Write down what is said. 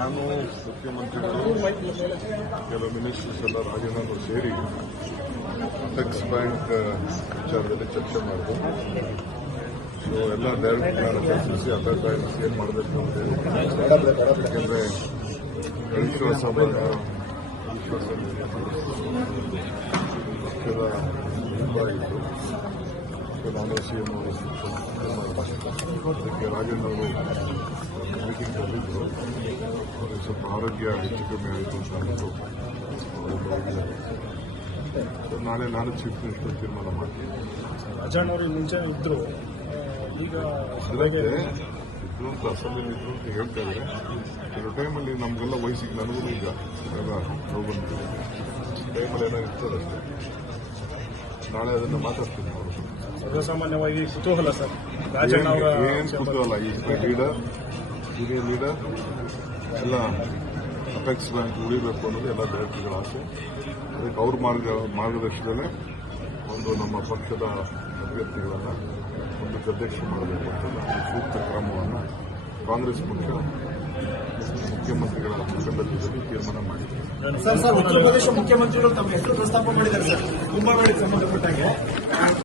ನಾನು ಮುಖ್ಯಮಂತ್ರಿಗಳು ಕೆಲವು ಮಿನಿಸ್ಟರ್ಸ್ ಎಲ್ಲ ರಾಜೀನಾಮೆ ಸೇರಿ ಅಪೆಕ್ಸ್ ಬ್ಯಾಂಕ್ ವಿಚಾರದಲ್ಲಿ ಚರ್ಚೆ ಮಾಡಿದ್ರು ಸೊ ಎಲ್ಲ ಡೈರೆಕ್ಟ್ ಕಳಿಸಿ ಅಪೆಕ್ಸ್ ಬ್ಯಾಂಕ್ ಏನ್ ಮಾಡಬೇಕು ಅಂತ ಹೇಳಿ ಯಾಕೆಂದ್ರೆ ಅವಿಶ್ವಾಸ ಬಂದ ವಿಶ್ವಾಸ ಪಕ್ಷದ ಇತ್ತು ಸೊ ನಾನು ಸಿಎಂ ಅವರು ಅದಕ್ಕೆ ರಾಜೇಂದ್ರ ಅವರು ಆರೋಗ್ಯ ಹೆಚ್ಚು ಕಮ್ಮಿ ಆಯಿತು ಅಂತ ಅನ್ನೋದು ನಾಳೆ ನಾನು ಚೀಫ್ ಮಿನಿಸ್ಟರ್ ತೀರ್ಮಾನ ಮಾಡ್ತೀನಿ. ಮುಂಚೆ ಇದ್ರು. ಈಗ ಅದಕ್ಕೆ ಇದ್ರು ಅಂತ ಅಸೆಂಬ್ಲಿ ಇದ್ರು ಅಂತ ಹೇಳ್ತಾ ಇದ್ದಾರೆ. ಕೆಲವು ಟೈಮಲ್ಲಿ ನಮಗೆಲ್ಲ ವಯಸ್ಸಿಗೆ ನನಗೂ ಈಗ ಎಲ್ಲ ನೋವು ಬಂದಿದೆ. ಟೈಮಲ್ಲಿ ಏನೋ ಇರ್ತದೆ ಅಷ್ಟೇ. ನಾಳೆ ಅದನ್ನು ಮಾತಾಡ್ತೀನಿ ಅವರು. ಸರ್ವಸಾಮಾನ್ಯವಾಗಿ ಕುತೂಹಲ ಸರ್. ಏನ್ ಕುತೂಹಲ? ಈ ಲೀಡರ್ ಸೀನಿಯರ್ ಲೀಡರ್ ಎಲ್ಲ ಅಪೆಕ್ಸ್ ಬ್ಯಾಂಕ್ ಉಳಿಬೇಕು ಅನ್ನೋದು ಎಲ್ಲ ಡೈರೆಕ್ಟರ್ಗಳ ಆಸೆ. ಅದಕ್ಕೆ ಅವ್ರ ಮಾರ್ಗ, ಮಾರ್ಗದರ್ಶನದಲ್ಲೇ ಒಂದು ನಮ್ಮ ಪಕ್ಷದ ಅಭ್ಯರ್ಥಿಗಳನ್ನ ಒಂದು ಅಧ್ಯಕ್ಷ ಮಾಡಬೇಕು ಅಂತ ಸೂಕ್ತ ಕ್ರಮವನ್ನು ಕಾಂಗ್ರೆಸ್ ಪಕ್ಷ ಮುಖ್ಯಮಂತ್ರಿಗಳ ಮುಖಂಡದಲ್ಲಿ ತೀರ್ಮಾನ ಮಾಡಿದೆ. ಸರ್ ಸರ್, ಉತ್ತರ ಪ್ರದೇಶ ಮುಖ್ಯಮಂತ್ರಿಗಳು ತಮ್ಮ ಹೆಸರು ಪ್ರಸ್ತಾಪ ಮಾಡಿದ್ದಾರೆ, ಸರ್. ಕುಂಭಮೇಳಕ್ಕೆ ಸಂಬಂಧಪಟ್ಟಂಗೆ